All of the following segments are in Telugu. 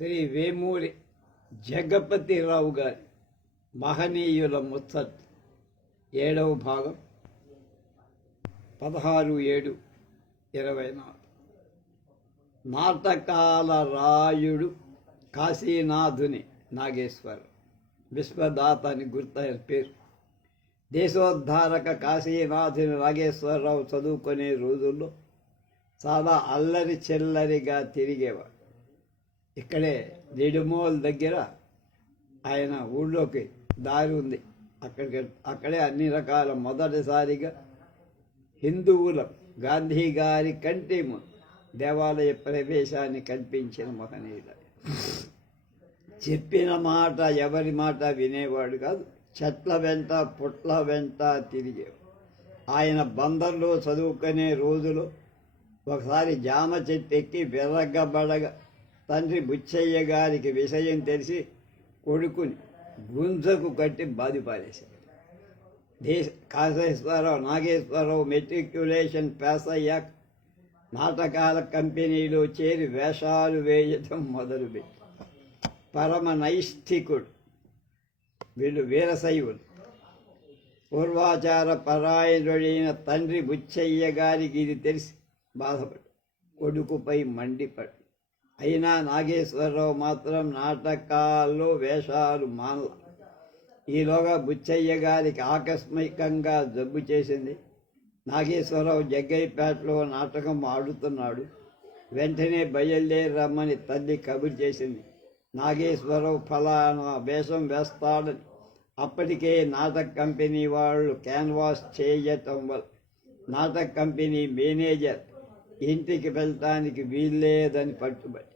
శ్రీ వేమూరి జగపతిరావు గారి మహనీయుల ముచ్చట్ 7వ భాగం 16/7/24. నాటకాల రాయుడు కాశీనాథుని నాగేశ్వర విశ్వదాత అని గుర్తయిన పేరు. దేశోద్ధారక కాశీనాథుని నాగేశ్వరరావు చదువుకునే రోజుల్లో చాలా అల్లరి చిల్లరిగా తిరిగేవాడు. ఇక్కడే నిడుమోల్ దగ్గర ఆయన ఊళ్ళోకి దారి ఉంది. అక్కడే అన్ని రకాల మొదటిసారిగా హిందువుల గాంధీ గారి కంటే దేవాలయ ప్రవేశాన్ని కల్పించిన మహనీయుడు. చెప్పిన మాట ఎవరి మాట వినేవాడు కాదు. చెట్ల వెంట పుట్ల వెంట తిరిగేవాడు. ఆయన బందర్లో చదువుకునే రోజులో ఒకసారి జామ చెట్టు ఎక్కి విరగబడగా తండ్రి బుచ్చయ్య గారికి విషయం తెలిసి కొడుకుని గుంజకు కట్టి బాధిపారేశాడు. నాగేశ్వరరావు మెట్రిక్యులేషన్ పాస్ అయ్యాక నాటకాల కంపెనీలో చేరి వేషాలు వేయటం మొదలుపెట్టి పరమ నైష్ఠికుడు. వీళ్ళు వీరశైవులు. పూర్వాచార పరాయణుడైన తండ్రి బుచ్చయ్య గారికి ఇది తెలిసి బాధపడు కొడుకుపై మండిపడు. అయినా నాగేశ్వరరావు మాత్రం నాటకాల్లో వేషాలు మానల. ఈలోగా బుచ్చయ్య గారికి ఆకస్మికంగా జబ్బు చేసింది. నాగేశ్వరరావు జగ్గయ్యపేటలో నాటకం ఆడుతున్నాడు. వెంటనే బయలుదేరి రమ్మని తల్లి కబురు చేసింది. నాగేశ్వరరావు ఫలానా వేషం వేస్తాడని అప్పటికే నాటక కంపెనీ వాళ్ళు క్యాన్వాస్ చేయటం వల్ల నాటక కంపెనీ మేనేజర్ ఇంటికి వెళ్ళటానికి వీల్లేదని పట్టుబడి,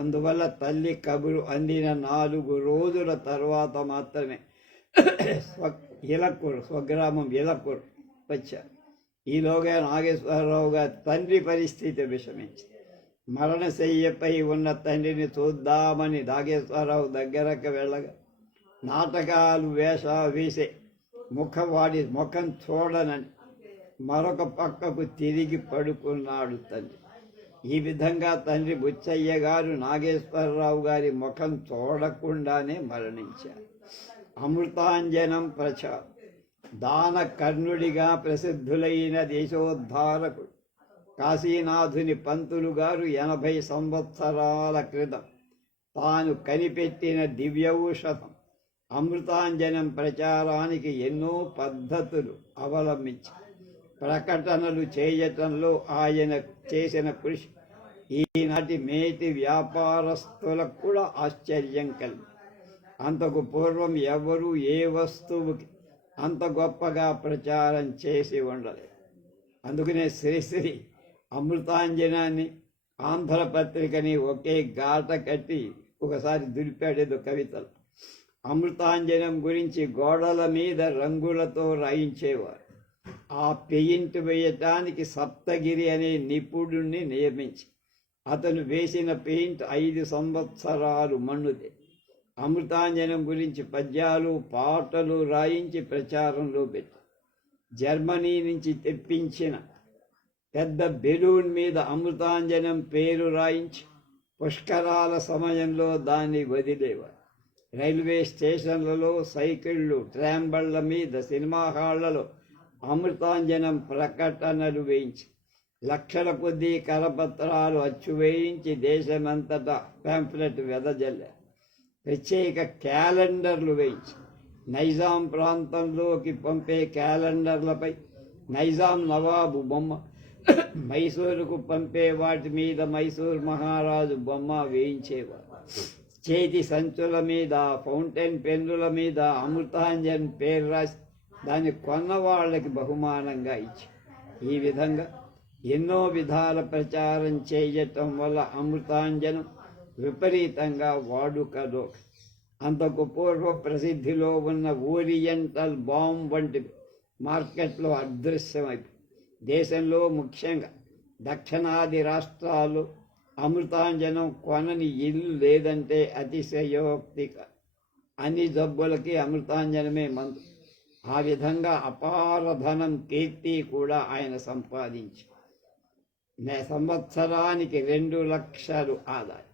అందువల్ల తల్లి కబురు అందిన 4 రోజుల తర్వాత మాత్రమే స్వగ్రామం ఇలకూరు వచ్చారు. ఈలోగా నాగేశ్వరరావు గారి తండ్రి పరిస్థితి విషమించి మరణశయ్యపై ఉన్న తండ్రిని చూద్దామని నాగేశ్వరరావు దగ్గరకు వెళ్ళగా నాటకాలు వేసే వాడి ముఖం చూడనని మరొక పక్కకు తిరిగి పడుకున్నాడు తండ్రి. ఈ విధంగా తండ్రి బుచ్చయ్య గారు నాగేశ్వరరావు గారి ముఖం చూడకుండానే మరణించారు. అమృతాంజనం ప్రచారం దాన కర్ణుడిగా ప్రసిద్ధులైన దేశోద్ధారకుడు కాశీనాథుని పంతులు గారు 80 సంవత్సరాల క్రితం తాను కనిపెట్టిన దివ్యౌషధం అమృతాంజనం ప్రచారానికి ఎన్నో పద్ధతులు అవలంబించి ప్రకటనలు చేయటంలో ఆయన చేసిన కృషి ఈనాటి మేటి వ్యాపారస్తులకు కూడా ఆశ్చర్యం కలిగి. అంతకు పూర్వం ఎవరూ ఏ వస్తువుకి అంత గొప్పగా ప్రచారం చేసి ఉండలేదు. అందుకనే శ్రీశ్రీ అమృతాంజనాన్ని ఆంధ్రపత్రికని ఒకే గాట కట్టి ఒకసారి దులిపాడేదో కవితలు. అమృతాంజనం గురించి గోడల మీద రంగులతో రాయించేవారు. ఆ పెయింట్ వేయటానికి సప్తగిరి అనే నిపుణుడిని నియమించి అతను వేసిన పెయింట్ 5 సంవత్సరాలు మన్నుదే. అమృతాంజనం గురించి పద్యాలు పాటలు రాయించి ప్రచారంలో పెట్టి జర్మనీ నుంచి తెప్పించిన పెద్ద బెలూన్ మీద అమృతాంజనం పేరు రాయించి పుష్కరాల సమయంలో దాన్ని వదిలేవారు. రైల్వే స్టేషన్లలో, సైకిళ్ళు, ట్రాంబళ్ల మీద, సినిమా హాళ్లలో అమృతాంజనం ప్రకటనలు వేయించి లక్షల కొద్దీ కరపత్రాలు అచ్చు వేయించి దేశమంతటా పాంఫ్లెట్ వెదజల్లారు. ప్రత్యేక క్యాలెండర్లు వేయించి నైజాం ప్రాంతంలోకి పంపే క్యాలెండర్లపై నైజాం నవాబు బొమ్మ, మైసూరుకు పంపే వాటి మీద మైసూర్ మహారాజు బొమ్మ వేయించేవారు. చేతి సంచుల మీద, ఫౌంటైన్ పెన్నుల మీద అమృతాంజన్ పేరు రాసి దాన్ని కొన్న వాళ్ళకి బహుమానంగా ఇచ్చి ఈ విధంగా ఎన్నో విధాల ప్రచారం చేయటం వల్ల అమృతాంజనం విపరీతంగా వాడుకలో. అంతకు పూర్వ ప్రసిద్ధిలో ఉన్న ఓరియంటల్ బాంబ్ వంటివి మార్కెట్లో అదృశ్యమైపోయి దేశంలో ముఖ్యంగా దక్షిణాది రాష్ట్రాల్లో అమృతాంజనం కొనని ఇల్లు లేదంటే అతిశయోక్తిక. అన్ని జబ్బులకి అమృతాంజనమే మందు. ఆ విధంగా అపార ధనం, కీర్తి కూడా ఆయన సంపాదించి సంవత్సరానికి 2 లక్షలు ఆదాయం.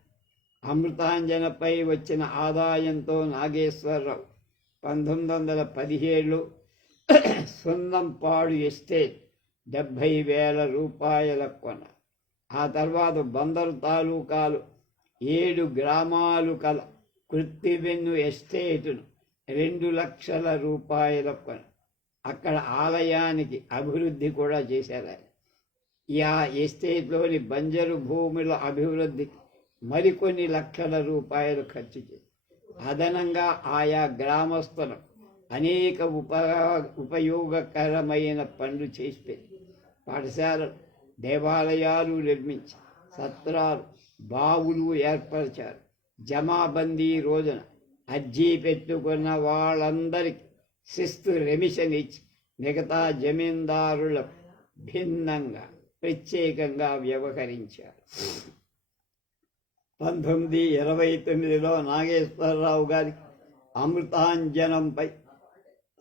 అమృతాంజనపై వచ్చిన ఆదాయంతో నాగేశ్వరరావు 1917లో సున్నంపాడు ఎస్టేట్ 70,000 రూపాయల కొన. ఆ తర్వాత బందరు తాలూకాలు 7 గ్రామాలు కల కృత్తివెన్ను ఎస్టేటును 2 లక్షల రూపాయల కొన. అక్కడ ఆలయానికి అభివృద్ధి కూడా చేశారు. ఆ ఎస్టేట్లోని బంజరు భూముల అభివృద్ధికి మరికొన్ని లక్షల రూపాయలు ఖర్చు చేశారు. అదనంగా ఆయా గ్రామస్తులకు అనేక ఉపయోగకరమైన పనులు చేసి పాఠశాలలు, దేవాలయాలు నిర్మించి, సత్రాలు, బావులు ఏర్పరిచారు. జమాబందీ రోజున అర్జీ పెట్టుకున్న వాళ్ళందరికీ శిస్తు రెమిషన్ ఇచ్చి మిగతా జమీందారులకు భిన్నంగా ప్రత్యేకంగా వ్యవహరించారు. 1929లో నాగేశ్వరరావు గారికి అమృతాంజనంపై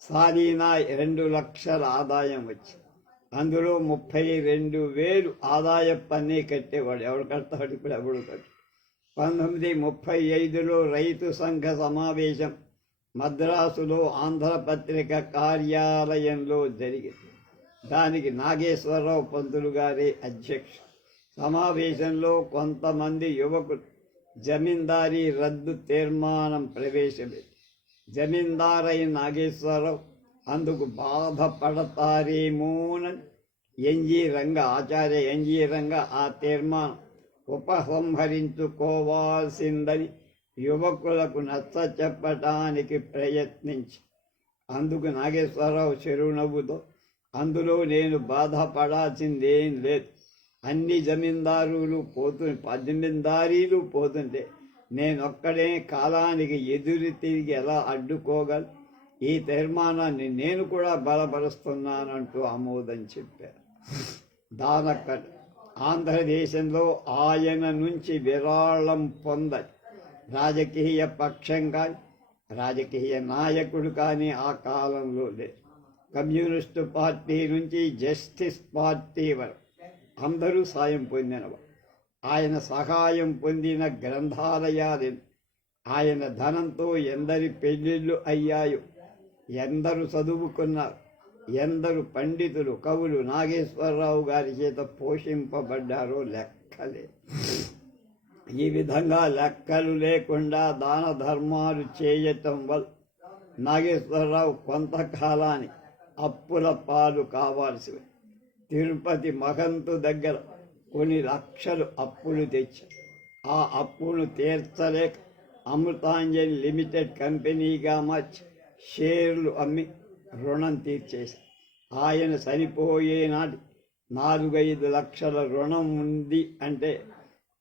సాలీనా 2 లక్షల ఆదాయం వచ్చింది. అందులో 32,000 ఆదాయ పన్నే కట్టేవాడు. ఎవడు కడతాడు? ఇప్పుడు ఎవడు కట్టు. 1935లో రైతు సంఘ సమావేశం మద్రాసులో ఆంధ్రపత్రిక కార్యాలయంలో జరిగింది. దానికి నాగేశ్వరరావు పంతులు గారే అధ్యక్షుడు. సమావేశంలో కొంతమంది యువకులు జమీందారీ రద్దు తీర్మానం ప్రవేశపెట్టి జమీందారైన నాగేశ్వరరావు అందుకు బాధపడతారేమోనని ఆచార్య ఎన్జీ రంగ ఆ తీర్మానం ఉపసంహరించుకోవాల్సిందని యువకులకు నచ్చ చెప్పటానికి ప్రయత్నించి అందుకు నాగేశ్వరరావు చిరునవ్వుతో, అందులో నేను బాధపడాల్సిందేం లేదు. అన్ని జమీందారీలు పోతుంటే నేనొక్కడే కాలానికి ఎదురు తిరిగి ఎలా అడ్డుకోగలను? ఈ తీర్మానాన్ని నేను కూడా బలపరుస్తున్నానంటూ ఆమోదం చెప్పారు. దానక్కడ్ ఆంధ్రదేశంలో ఆయన నుంచి విరాళం పొందని రాజకీయ పక్షం కానీ రాజకీయ నాయకుడు కానీ ఆ కాలంలో లేదు. కమ్యూనిస్టు పార్టీ నుంచి జస్టిస్ పార్టీ వరకు అందరూ సాయం పొందినవారు. ఆయన సహాయం పొందిన గ్రంథాలయాలు, ఆయన ధనంతో ఎందరి పెళ్ళిళ్ళు అయ్యాయో, ఎందరు చదువుకున్నారు, ఎందరు పండితులు, కవులు నాగేశ్వరరావు గారి చేత పోషింపబడ్డారో లెక్కలేదు. ఈ విధంగా లెక్కలు లేకుండా దాన ధర్మాలు చేయటం వల్ల నాగేశ్వరరావు కొంతకాలానికి అప్పుల పాలు కావాల్సి. తిరుపతి మహంతు దగ్గర కొన్ని లక్షలు అప్పులు తెచ్చారు. ఆ అప్పును తీర్చలేక అమృతాంజన్ లిమిటెడ్ కంపెనీగా మార్చి షేర్లు అమ్మి రుణం తీర్చేశారు. ఆయన చనిపోయే నాటి 4-5 లక్షల రుణం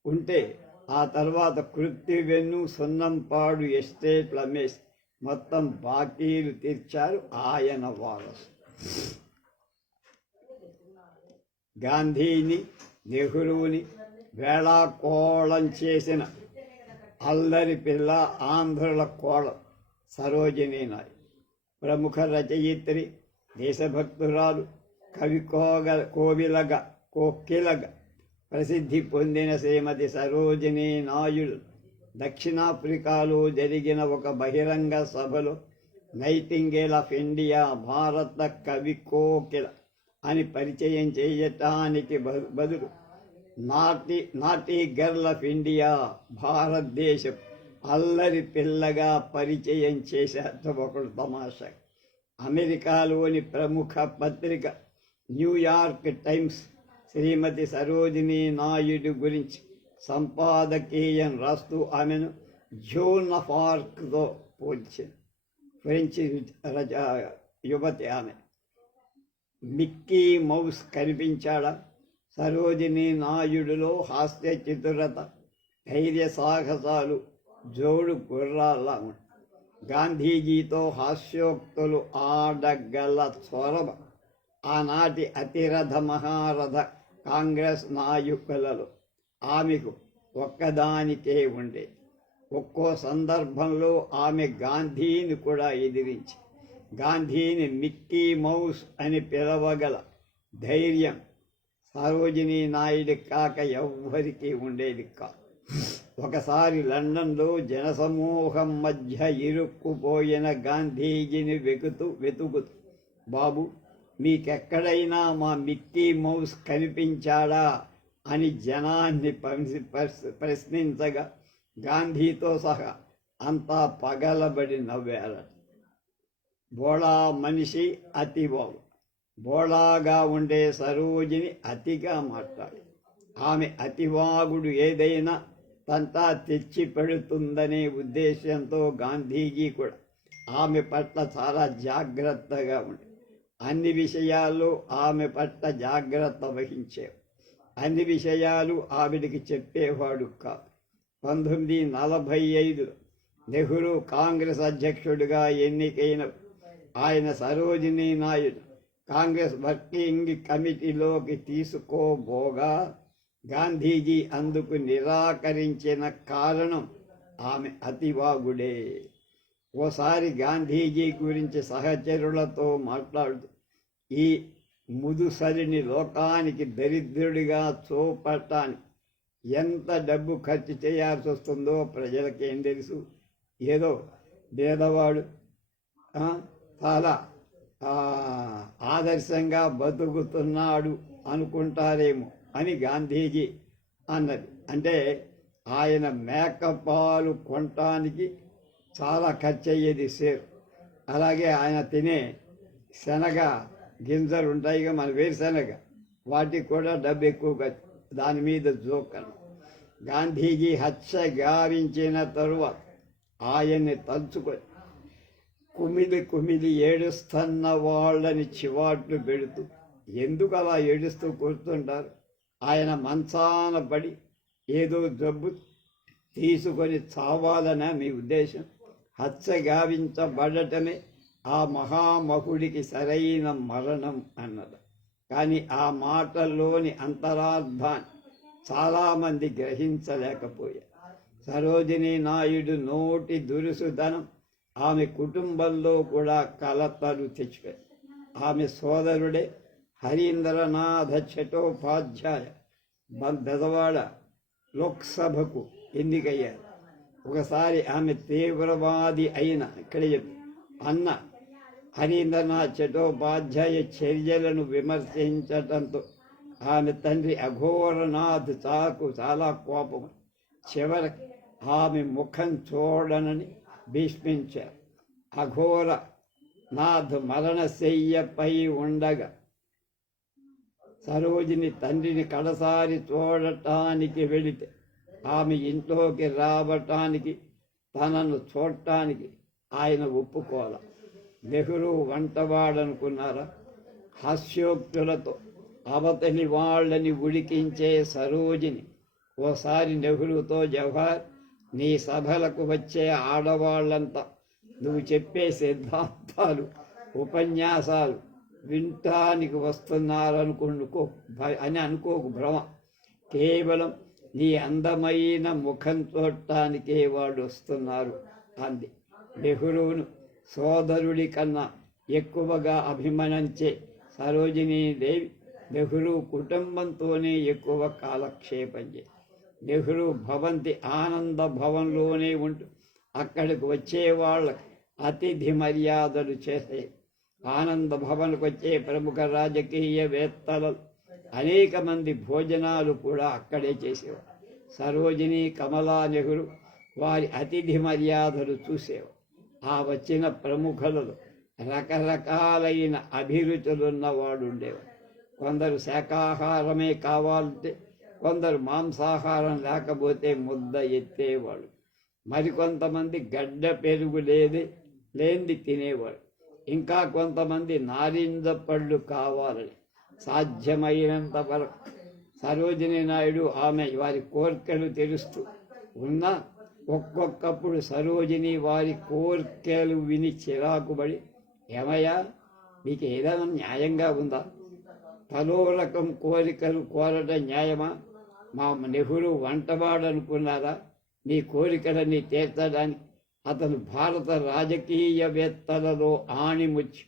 ఉంటే ఆ తర్వాత కృత్తివెన్ను, సున్నంపాడు ఎస్టేట్లు అమ్మేసి మొత్తం బాకీలు తీర్చారు ఆయన వారసు. గాంధీని, నెహ్రూని వేళాకోళం చేసిన అల్లరి పిల్ల ఆంధ్రుల కోళం సరోజినీ నాయుడు. ప్రముఖ రచయిత్రి, దేశభక్తురాలు, కోకిలగా ప్రసిద్ధి పొందిన శ్రీమతి సరోజినీ నాయుడు దక్షిణాఫ్రికాలో జరిగిన ఒక బహిరంగ సభలో నైటింగేల్ ఆఫ్ ఇండియా, భారత కవి కోకిల అని పరిచయం చేయటానికి బదులు నాటి గర్ల్ ఆఫ్ ఇండియా, భారతదేశం అల్లరి పిల్లగా పరిచయం చేశారు. ఒకడు తమాషా. అమెరికాలోని ప్రముఖ పత్రిక న్యూయార్క్ టైమ్స్ శ్రీమతి సరోజినీ నాయుడు గురించి సంపాదకీయం రాస్తూ ఆమెను జోన్ ఆఫ్ ఆర్క్తో పోల్చింది. ఫ్రెంచ్ యువతి ఆమె. Mickey mouse కనిపించాడా? సరోజినీ నాయుడులో హాస్య చతురత, ధైర్య సాహసాలు జోడు గుర్రాల్లా ఉంటాయి. గాంధీజీతో హాస్యోక్తులు ఆడగల చొరవ ఆనాటి అతిరథ మహారథ కాంగ్రెస్ నాయకులలో ఆమెకు ఒక్కదానికే ఉండేది. ఒక్కో సందర్భంలో ఆమె గాంధీని కూడా ఎదిరించి గాంధీని మిక్కీ మౌస్ అని పిలవగల ధైర్యం సరోజినీ నాయుడు కాక ఎవ్వరికీ ఉండేది కాదు. ఒకసారి లండన్లో జనసమూహం మధ్య ఇరుక్కుపోయిన గాంధీజీని వెతుకుతూ బాబు, మీకెక్కడైనా మా మిక్కీ మౌస్ కనిపించాడా అని జనాన్ని ప్రశ్నించగా గాంధీతో సహా అంతా పగలబడి నవ్వారట. బోళా మనిషి అతివాగు. బోళాగా ఉండే సరోజిని అతిగా మాట్లాడి ఆమె అతివాగుడు ఏదైనా తంతా తెచ్చి పెడుతుందనే ఉద్దేశంతో గాంధీజీ కూడా ఆమె పట్ల చాలా జాగ్రత్తగా ఉండే అన్ని విషయాల్లో ఆమె పట్ల జాగ్రత్త వహించేవాడు. అన్ని విషయాలు ఆవిడికి చెప్పేవాడు కాదు. 1945లో నెహ్రూ కాంగ్రెస్ అధ్యక్షుడిగా ఎన్నికైన ఆయన సరోజినీ నాయుడు కాంగ్రెస్ వర్కింగ్ కమిటీలోకి తీసుకోబోగా గాంధీజీ అందుకు నిరాకరించిన కారణం ఆమె అతివాగుడే. ఓసారి గాంధీజీ గురించి సహచరులతో మాట్లాడుతూ ఈ ముదుసరిని లోకానికి దరిద్రుడిగా చూపటానికి ఎంత డబ్బు ఖర్చు చేయాల్సి వస్తుందో ప్రజలకేం తెలుసు, ఏదో పేదవాడు చాలా ఆదర్శంగా బతుకుతున్నాడు అనుకుంటారేమో అని గాంధీజీ అన్నది. అంటే ఆయన మేకపాలు కొనటానికి చాలా ఖర్చు అయ్యేది సేరు. అలాగే ఆయన తినే శనగ గింజలు ఉంటాయిగా, మన వేరుశనగ, వాటికి కూడా డబ్బు ఎక్కువ ఖర్చు. దాని మీద జోకను. గాంధీజీ హత్య గావించిన తరువాత ఆయన్ని తలుచుకొని కుమిలి ఏడుస్తున్న వాళ్ళని చివాట్లు పెడుతూ ఎందుకు అలా ఏడుస్తూ కూర్చుంటారు? ఆయన మంచాన పడి ఏదో జబ్బు తీసుకొని చావాలనే మీ ఉద్దేశం? హత్య గావించబడటమే ఆ మహామహుడికి సరైన మరణం అన్నది. కానీ ఆ మాటల్లోని అంతరార్థాన్ని చాలామంది గ్రహించలేకపోయారు. సరోజినీ నాయుడు నోటి దురుసుదనం ఆమె కుటుంబంలో కూడా కలతలు తెచ్చిపోయాయి. ఆమె సోదరుడే హరీంద్రనాథ్ చటోపాధ్యాయ బెదవాడ లోక్సభకు ఎన్నికయ్యారు. ఒకసారి ఆమె తీవ్రవాది అయిన అన్న హరీంద్రనాథ్ చటోపాధ్యాయ చర్యలను విమర్శించటంతో ఆమె తండ్రి అఘోరనాథ్ చాకు చాలా కోపం. చివరికి ఆమె ముఖం చూడనని భీష్మించారు. అఘోరనాథ్ మరణశయ్యపై ఉండగా సరోజిని తండ్రిని కడసారి చూడటానికి వెళితే ఆమె ఇంట్లోకి రావటానికి తనను చూడటానికి ఆయన ఒప్పుకోల. నెహ్రూ వంటవాడనుకున్నారా? హాస్యోక్తులతో అవతలి వాళ్ళని ఉడికించే సరోజిని ఓసారి నెహ్రూతో, జవహర్, నీ సభలకు వచ్చే ఆడవాళ్ళంతా నువ్వు చెప్పే సిద్ధాంతాలు ఉపన్యాసాలు వింటానికి వస్తున్నారనుకో అని అనుకోకు, భ్రమ. కేవలం నీ అందమైన ముఖం చూడటానికే వాళ్ళు వస్తున్నారు అంది. నెహ్రూను సోదరుడి కన్నా ఎక్కువగా అభిమానించే సరోజినీదేవి నెహ్రూ కుటుంబంతోనే ఎక్కువ కాలక్షేపం చేసి నెహ్రూ భవంతి ఆనంద భవన్లోనే ఉంటూ అక్కడికి వచ్చే వాళ్ళకి అతిథి మర్యాదలు చేసే. ఆనంద భవన్కు వచ్చే ప్రముఖ రాజకీయవేత్తలు అనేక మంది భోజనాలు కూడా అక్కడే చేసేవారు. సరోజిని, కమలా నెహ్రూ వారి అతిథి మర్యాదలు చూసేవారు. ఆ వచ్చిన ప్రముఖులలో రకరకాలైన అభిరుచులున్న వాడు ఉండేవారు. కొందరు శాకాహారమే కావాలంటే, కొందరు మాంసాహారం లేకపోతే ముద్ద ఎత్తేవాడు. మరికొంతమంది గడ్డ పెరుగు లేనిది తినేవాడు. ఇంకా కొంతమంది నారింజ పళ్ళు కావాలని. సాధ్యమైనంత వరకు సరోజినీ నాయుడు ఆమె వారి కోరికలు తెలుస్తూ ఉన్నా ఒక్కొక్కప్పుడు సరోజిని వారి కోరికలు విని చిరాకుబడి, ఏమయ్యా మీకు ఏదైనా న్యాయంగా ఉందా? తలో రకం కోరికలు కోరడం న్యాయమా? మా నెహ్రూ వంటవాడనుకున్నారా? నీ కోరికలన్నీ తీర్చడానికి అతను భారత రాజకీయవేత్తలలో ఆణిముచ్చి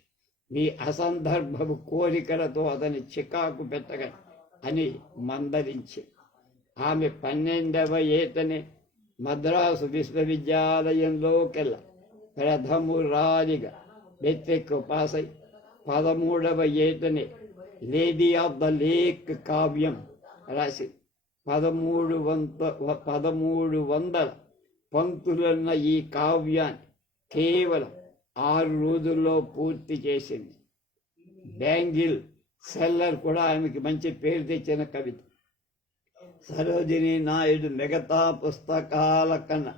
మీ అసందర్భపు కోరికలతో అతని చికాకు పెట్టగా అని మందరించి ఆమె 12వ ఏటనే మద్రాసు విశ్వవిద్యాలయంలోకెల్లా ప్రథమురాలిగా మెట్రిక్ పాస్ అయి 13వ ఏటనే లేడీ ఆఫ్ ద లేక్ కావ్యం రాసి 1300 పంక్తులున్న ఈ కావ్యాన్ని కేవలం 6 రోజుల్లో పూర్తి చేసింది. బ్యాంగిల్ సెల్లర్ కూడా ఆమెకి మంచి పేరు తెచ్చిన కవిత. సరోజినీ నాయుడు మిగతా పుస్తకాల కన్నా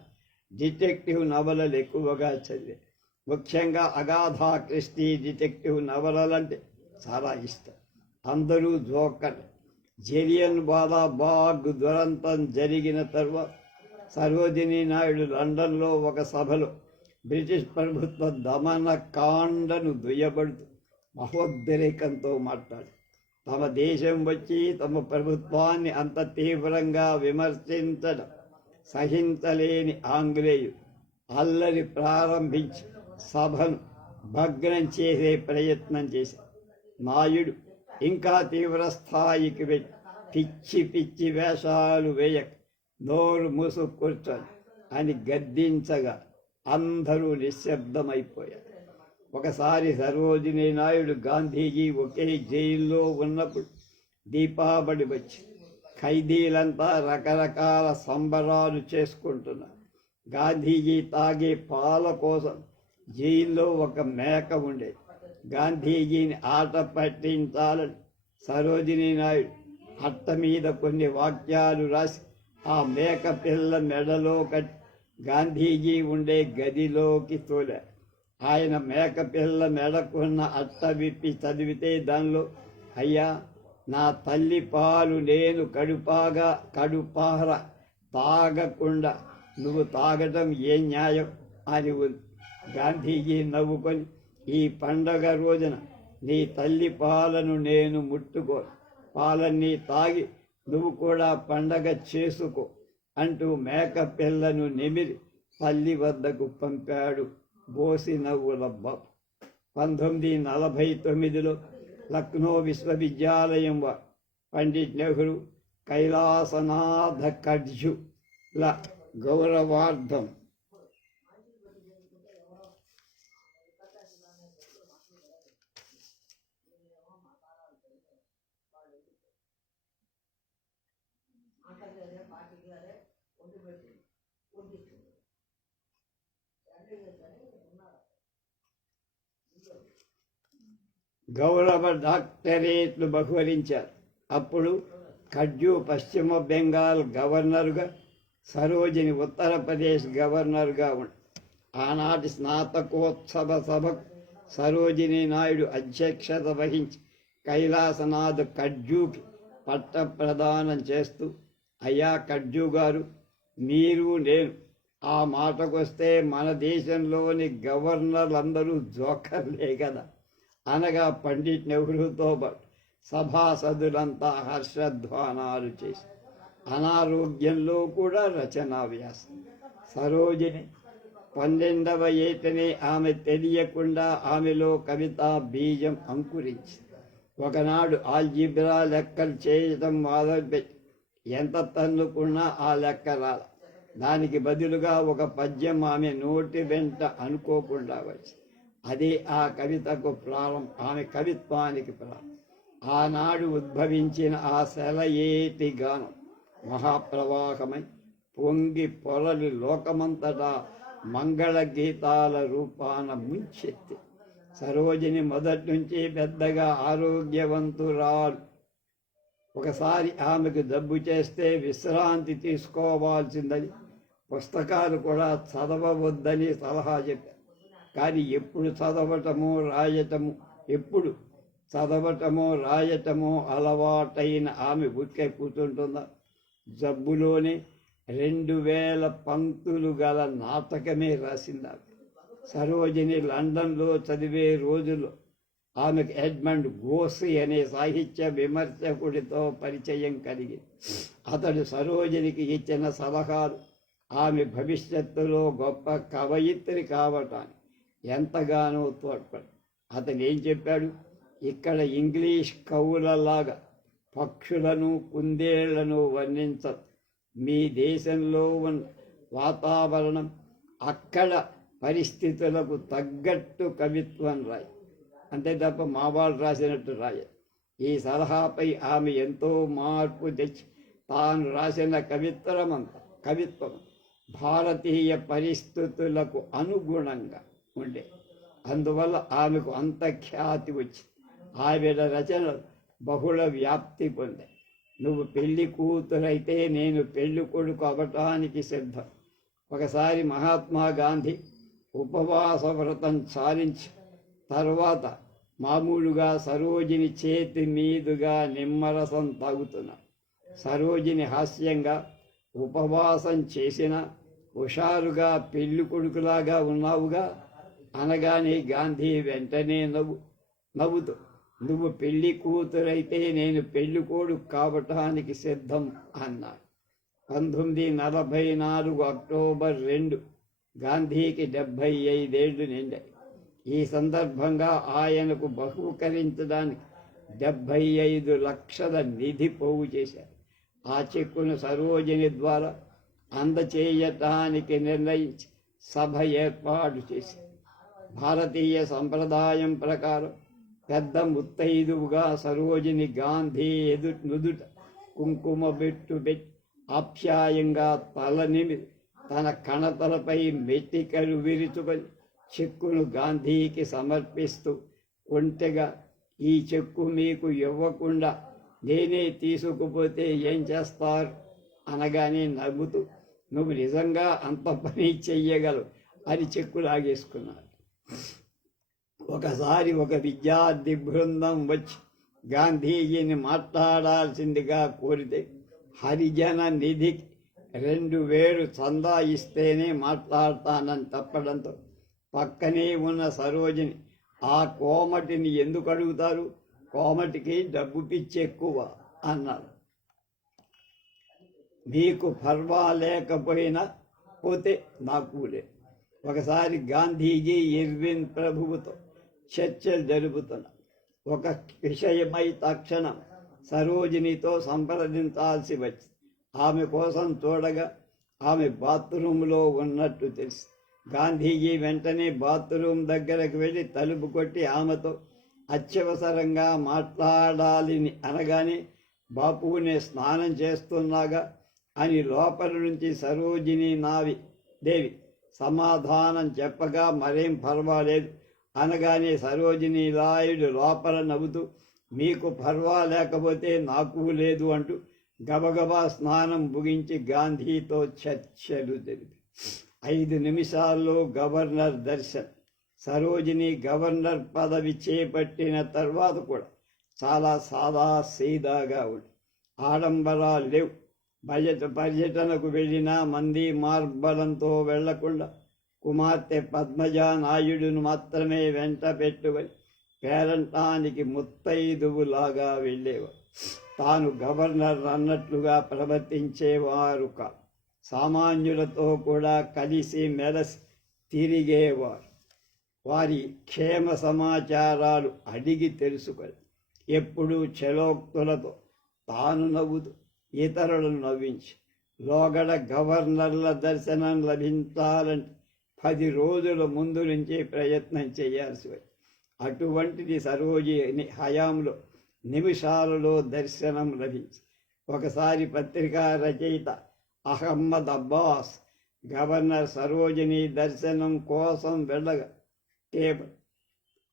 డిటెక్టివ్ నవలలు ఎక్కువగా చదివే. ముఖ్యంగా అగాథా క్రిస్టీ డిటెక్టివ్ నవలలంటే చాలా ఇష్టం. అందరూ జోకర్లు. జలియన్ వాలాబాగ్ దురంతం జరిగిన తర్వాత సరోజినీ నాయుడు లండన్లో ఒక సభలో బ్రిటిష్ ప్రభుత్వ దమన కాండను దుయ్యబడుతూ మహోద్రేకంతో మాట్లాడి, తమ దేశం వచ్చి తమ ప్రభుత్వాన్ని అంత తీవ్రంగా విమర్శించడం సహించలేని ఆంగ్లేయులు అల్లరి ప్రారంభించి సభను భగ్నం చేసే ప్రయత్నం చేశారు. నాయుడు ఇంకా తీవ్ర స్థాయికి వెళ్ళి పిచ్చి పిచ్చి వేషాలు వేయక నోరు మూసు కూర్చొని అని గద్దించగా అందరూ నిశ్శబ్దమైపోయారు. ఒకసారి సరోజినీ నాయుడు గాంధీజీ ఒకే జైల్లో ఉన్నప్పుడు దీపావళి వచ్చి ఖైదీలంతా రకరకాల సంబరాలు చేసుకుంటున్నారు. గాంధీజీ తాగే పాల కోసం జైల్లో ఒక మేక ఉండేది. గాంధీజీని ఆట పట్టించాలని సరోజినీ నాయుడు అట్ట మీద కొన్ని వాక్యాలు రాసి ఆ మేక పిల్ల మెడలో కట్టి గాంధీజీ ఉండే గదిలోకి తోలారు. ఆయన మేక పిల్ల మెడకున్న అట్ట విప్పి చదివితే దానిలో, అయ్యా, నా తల్లి పాలు నేను కడుపార తాగకుండా నువ్వు తాగటం ఏ న్యాయం అని ఉంది. గాంధీజీ నవ్వుకొని, ఈ పండగ రోజున నీ తల్లి పాలను నేను ముట్టుకో, పాలన్నీ తాగి నువ్వు కూడా పండగ చేసుకో అంటూ మేక పిల్లను నిమిరి తల్లి వద్దకు పంపాడు బోసి నవ్వుల బాబు. 1949లో లక్నో విశ్వవిద్యాలయం వారు పండిట్ నెహ్రూ, కైలాసనాథ కడ్జుల గౌరవార్థం గౌరవ డాక్టరేట్లు బహుకరించారు. అప్పుడు కడ్జు పశ్చిమ బెంగాల్ గవర్నర్గా, సరోజిని ఉత్తరప్రదేశ్ గవర్నర్గా ఉంది. ఆనాటి స్నాతకోత్సవ సభకు సరోజినీ నాయుడు అధ్యక్షత వహించి కైలాసనాథ్ కడ్జూకి పట్ట ప్రదానం చేస్తూ, అయ్యా కడ్జూ గారు, మీరు నేను ఆ మాటకొస్తే మన దేశంలోని గవర్నర్లందరూ జోకర్లే కదా అనగా పండిట్ నెహ్రూతో పాటు సభాసదులంతా హర్షధ్వానాలు చేసి అనారోగ్యంలో కూడా రచనా వ్యాసం. సరోజిని 12వ ఏటనే ఆమె తెలియకుండా ఆమెలో కవితా బీజం అంకురించి ఒకనాడు ఆల్జిబ్రా లెక్కలు చేయటం మొదలుపెట్టి ఎంత తన్నుకున్నా ఆ లెక్క రాల. దానికి బదులుగా ఒక పద్యం ఆమె నోటి వెంట అనుకోకుండా వచ్చి అదే ఆ కవితకు ప్రారంభం, ఆమె కవిత్వానికి ప్రారంభం. ఆనాడు ఉద్భవించిన ఆ సెలయేటి గానం మహాప్రవాహమై పొంగి పొరలి లోకమంతటా మంగళ గీతాల రూపాన ముంచెత్తి. సరోజిని మొదటి నుంచి పెద్దగా ఆరోగ్యవంతురాలు. ఒకసారి ఆమెకు జబ్బు చేస్తే విశ్రాంతి తీసుకోవాల్సిందని, పుస్తకాలు కూడా చదవవద్దని సలహా చెప్పారు. కానీ ఎప్పుడు చదవటమో రాయటమో అలవాటైన ఆమె ఊరికే కూర్చుంటుందా? జబ్బులోనే 2000 పంక్తులు గల నాటకమే రాసింది. సరోజిని లండన్లో చదివే రోజుల్లో ఆమెకు ఎడ్మండ్ గోసి అనే సాహిత్య విమర్శకుడితో పరిచయం కలిగింది. అతడు సరోజినికి ఇచ్చిన సలహాలు ఆమె భవిష్యత్తులో గొప్ప కవయిత్రి కావటానికి ఎంతగానో తోడ్పడి. అతను ఏం చెప్పాడు? ఇక్కడ ఇంగ్లీష్ కవులలాగా పక్షులను కుందేళ్లను వర్ణించదు. మీ దేశంలో ఉన్న వాతావరణం, అక్కడ పరిస్థితులకు తగ్గట్టు కవిత్వం రాయి, అంతే తప్ప మా వాళ్ళు రాసినట్టు రాయ. ఈ సలహాపై ఆమె ఎంతో మార్పు తెచ్చి తాను రాసిన కవిత్వం భారతీయ పరిస్థితులకు అనుగుణంగా ఉండే. అందువల్ల ఆమెకు అంత ఖ్యాతి వచ్చింది. ఆవిడ రచనలు బహుళ వ్యాప్తి పొందాయి. నువ్వు పెళ్లి కూతురైతే నేను పెళ్లి కొడుకు అవటానికి సిద్ధం. ఒకసారి మహాత్మా గాంధీ ఉపవాస వ్రతం చాలించి తర్వాత మామూలుగా సరోజిని చేతి మీదుగా నిమ్మరసం తాగుతున్నా. సరోజిని హాస్యంగా, ఉపవాసం చేసిన హుషారుగా పెళ్లి కొడుకులాగా ఉన్నావుగా అనగానే గాంధీ వెంటనే నవ్వుతూ నువ్వు పెళ్లి కూతురైతే నేను పెళ్లి కొడుకు కావటానికి సిద్ధం అన్నాడు. 1944 అక్టోబర్ 2 గాంధీకి 75 నిండాయి. ఈ సందర్భంగా ఆయనకు బహూకరించడానికి 75 లక్షల నిధి పోగు చేశారు. ఆ చెక్కును సరోజిని ద్వారా అందచేయటానికి నిర్ణయించి సభ ఏర్పాటు చేశారు. భారతీయ సంప్రదాయం ప్రకారం పెద్ద ముత్తైదువుగా సరోజిని గాంధీ నుదుట కుంకుమ పెట్టి ఆప్యాయంగా తలనిమి తన కణతలపై మెట్టికలు విరుచుకొని చెక్కును గాంధీకి సమర్పిస్తూ ఒంటెగా ఈ చెక్కు మీకు ఇవ్వకుండా నేనే తీసుకుపోతే ఏం చేస్తారు అనగానే నవ్వుతూ నువ్వు నిజంగా అంత పని చెయ్యగలవు అని చెక్కు లాగేసుకున్నాడు. ఒకసారి ఒక విద్యార్థి బృందం వచ్చి గాంధీజీని మాట్లాడాల్సిందిగా కోరితే హరిజన నిధికి 2000 చందా ఇస్తేనే మాట్లాడతానని తప్పడంతో పక్కనే ఉన్న సరోజిని ఆ కోమటిని ఎందుకు అడుగుతారు, కోమటికి డబ్బు పిచ్చి ఎక్కువ అన్నారు. మీకు పర్వాలేకపోయినా పోతే నాకు లేదు. ఒకసారి గాంధీజీ ఇర్విన్ ప్రభువుతో చర్చలు జరుపుతున్నారు. ఒక విషయమై తక్షణం సరోజినితో సంప్రదించాల్సి వచ్చింది. ఆమె కోసం చూడగా ఆమె బాత్రూంలో ఉన్నట్టు తెలుసు. గాంధీజీ వెంటనే బాత్రూం దగ్గరకు వెళ్ళి తలుపు కొట్టి ఆమెతో అత్యవసరంగా మాట్లాడాలని అనగానే బాపు నేను స్నానం చేస్తున్నాగా అని లోపల నుంచి సరోజిని దేవి సమాధానం చెప్పగా మరేం పర్వాలేదు అనగానే సరోజిని లాయుడు లోపల నవ్వుతూ మీకు పర్వాలేకపోతే నాకు లేదు అంటూ గబగబా స్నానం ముగించి గాంధీతో చర్చలు జరిపి 5 నిమిషాల్లో గవర్నర్ దర్శనం. సరోజిని గవర్నర్ పదవి చేపట్టిన తర్వాత కూడా చాలా సాదా సీదాగా ఉంది. ఆడంబరాలు లేవు. పర్యటనకు వెళ్ళిన మంది మార్బలంతో వెళ్లకుండా కుమార్తె పద్మజా నాయుడును మాత్రమే వెంట పెట్టుకొని పేరంటానికి ముత్తైదువులాగా వెళ్ళేవారు. తాను గవర్నర్ అన్నట్లుగా ప్రవర్తించేవారు కాదు. సామాన్యులతో కూడా కలిసి మెలసి తిరిగేవారు. వారి క్షేమ సమాచారాలు అడిగి తెలుసుకొని ఎప్పుడూ చలోక్తులతో తాను నవ్వుతూ ఇతరులను నవ్వించి లోగడ గవర్నర్ల దర్శనం లభించాలంటే 10 రోజుల ముందు నుంచే ప్రయత్నం చేయాల్సి వచ్చింది. అటువంటిది సరోజిని హయాంలో నిమిషాలలో దర్శనం లభించి ఒకసారి పత్రికా రచయిత అహ్మద్ అబ్బాస్ గవర్నర్ సరోజిని దర్శనం కోసం వెళ్ళగా కేవలం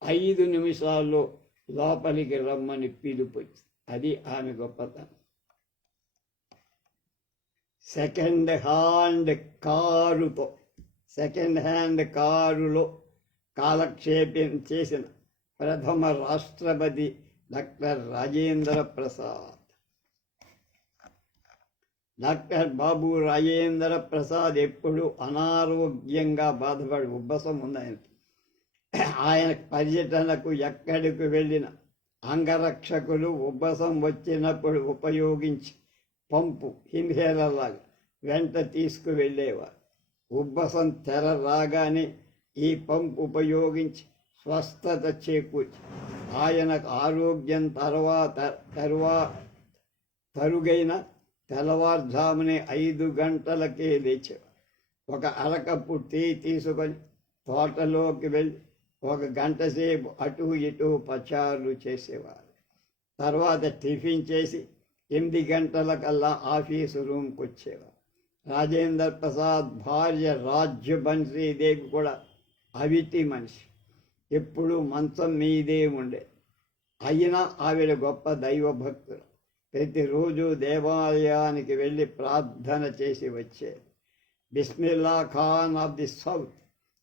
5 నిమిషాల్లో లోపలికి రమ్మని పిలుపు. అది ఆమె గొప్పతనం. సెకండ్ హ్యాండ్ కారులో కాలక్షేపం చేసిన ప్రథమ రాష్ట్రపతి డాక్టర్ రాజేంద్ర ప్రసాద్. డాక్టర్ బాబు రాజేంద్ర ప్రసాద్ ఎప్పుడు అనారోగ్యంగా బాధపడి ఉబ్బసం ఉంది ఆయన పర్యటనకు ఎక్కడికి వెళ్ళిన అంగరక్షకులు ఉబ్బసం వచ్చినప్పుడు ఉపయోగించి పంపు ఇన్హేలర్లాగా వెంట తీసుకువెళ్ళేవారు. ఉబ్బసం తెర రాగానే ఈ పంపు ఉపయోగించి స్వస్థత చేకూర్చి ఆయనకు ఆరోగ్యం తరుగైన తెల్లవారుజామునే 5 గంటలకే లేచేవారు. ఒక అరకప్పు టీ తీసుకొని తోటలోకి వెళ్ళి 1 గంట సేపు అటు ఇటు పచారులు చేసేవారు. తర్వాత టిఫిన్ చేసి 8 గంటలకల్లా ఆఫీసు రూమ్కి వచ్చేవారు. రాజేంద్ర ప్రసాద్ భార్య రాజ్యబన్సీదేవి కూడా అవిటి మనిషి, ఎప్పుడూ మంచం మీదే ఉండే. అయినా ఆవిడ గొప్ప దైవభక్తులు. ప్రతిరోజు దేవాలయానికి వెళ్ళి ప్రార్థన చేసి వచ్చేది. Bismillah Khan of the south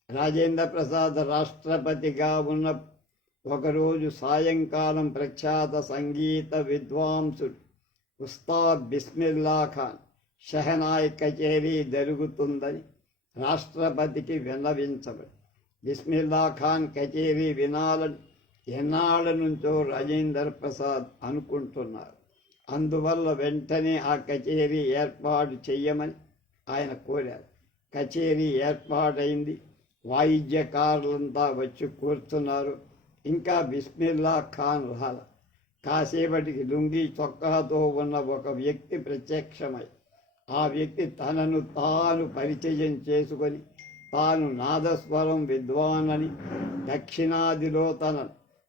Rajendra Prasad రాష్ట్రపతిగా ఉన్న ఒకరోజు సాయంకాలం ప్రఖ్యాత సంగీత విద్వాంసుడు ఉస్తాద్ బిస్మిల్లా ఖాన్ షెహనాయ్ కచేరీ జరుగుతుందని రాష్ట్రపతికి విన్నవించబడి బిస్మిల్లా ఖాన్ కచేరీ వినాలని ఎన్నాళ్ళ నుంచో రాజేంద్ర ప్రసాద్ అనుకుంటున్నారు. అందువల్ల వెంటనే ఆ కచేరీ ఏర్పాటు చెయ్యమని ఆయన కోరారు. కచేరీ ఏర్పాటైంది. వాయిద్యకారులంతా వచ్చి కూర్చున్నారు. ఇంకా బిస్మిల్లా ఖాన్ రాల. కాసేపటికి లుంగీ చొక్కాతో ఉన్న ఒక వ్యక్తి ప్రత్యక్షమై ఆ వ్యక్తి తనను తాను పరిచయం చేసుకొని తాను నాదస్వరం విద్వాన్ అని, దక్షిణాదిలో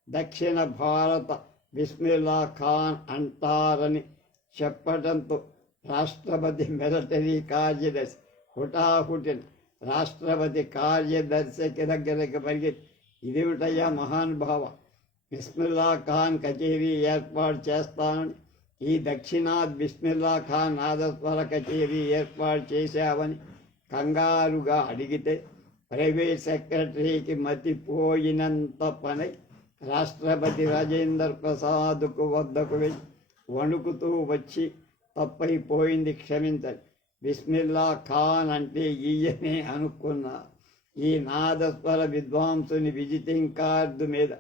దక్షిణ భారత బిస్మిల్లా ఖాన్ అంటారని చెప్పడంతో రాష్ట్రపతి మిలిటరీ కార్యదర్శి హుటాహుటిన రాష్ట్రపతి కార్యదర్శికి దగ్గరికి పరిగెత్తి, ఇదేమిటయ్యా మహానుభావ, బిస్మిల్లా ఖాన్ కచేరీ ఏర్పాటు చేస్తానని, ఈ దక్షిణాద్ బిస్మిల్లా ఖాన్ నాదస్వర కచేరీ ఏర్పాటు చేశావని కంగారుగా అడిగితే ప్రైవేట్ సెక్రటరీకి మతిపోయినంత పనై రాష్ట్రపతి రాజేంద్ర ప్రసాద్కు వద్దకు వెళ్ళి వణుకుతూ వచ్చి, తప్పైపోయింది, క్షమించండి, బిస్మిల్లా ఖాన్ అంటే ఈయనే అనుకున్నా. ఈ నాదస్వర విద్వాంసుని విజిటింగ్ కార్డు మీద